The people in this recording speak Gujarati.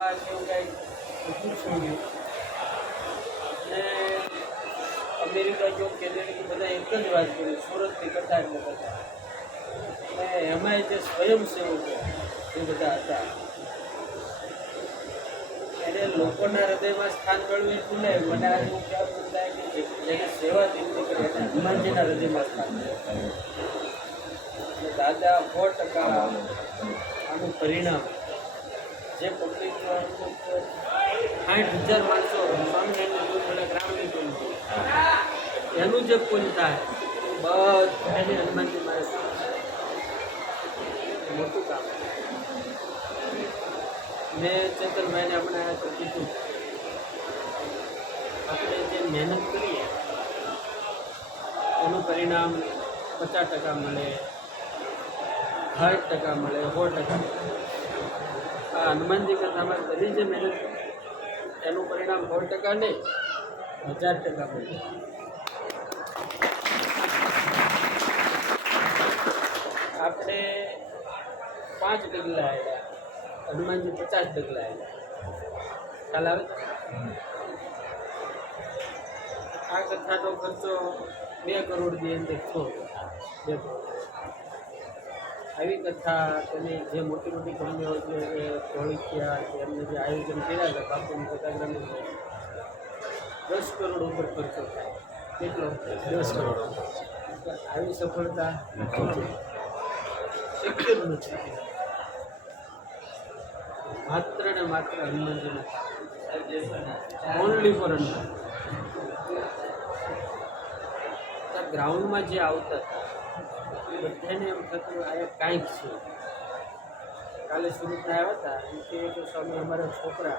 જેવું કાંઈ પૂછ્યું ને અમેરિકા જો કેનેડા બધા એક જ વાત કરી, સુરતની કથા એટલે કથા. ને એમાંય જે સ્વયંસેવકો એ બધા હતા એને લોકોના હૃદયમાં સ્થાન મેળવી એટલું નહીં. મને આજે એવું કહેવું થાય કે જેને સેવા દીધી કરે એને હનુમાનજીના હૃદયમાં સ્થાન મળે. દાદા 100% આનું પરિણામ જે પબ્લિકમાં 60,000 માણસો સ્વામિનારાયણ જોડે ગ્રામની જોડે એનું જે પુલ થાય બધાને હનુમાનજી મારે મોટું કામ. મેં ચેતનભાઈને આપણે તો કીધું આપણે જે મહેનત કરીએ એનું પરિણામ 50% મળે, 60% મળે, 100%. આ હનુમાનજી કથામાં કરી જે મહેનત એનું પરિણામ 100% નહીં, 1000% મળે. આપણે 5 ડગલા આવ્યા, હનુમાનજી 50 ડગલા આવ્યા. ખ્યાલ આવે? આ કથાનો ખર્ચો 2 કરોડની અંદર થયો. 2 કરોડ. આવી કથા તેની જે મોટી મોટી કંપનીઓ છે એ ધોળકિયા એમને જે આયોજન કર્યા હતા બાપુની ફોટોગ્રાફી 10 કરોડ ઉપર ખર્ચો થાય. કેટલો? 10 કરોડ. આવી સફળતા શક્ય જ નથી. માત્ર ને માત્ર હનુમાનજીને ઓનલી ફોર હનુમાન. ગ્રાઉન્ડમાં જે આવતા હતા બધાને એમ થતું આ કાંઈક છે. કાલે સુરતના આવ્યા હતા એમ કે સ્વામી અમારા છોકરા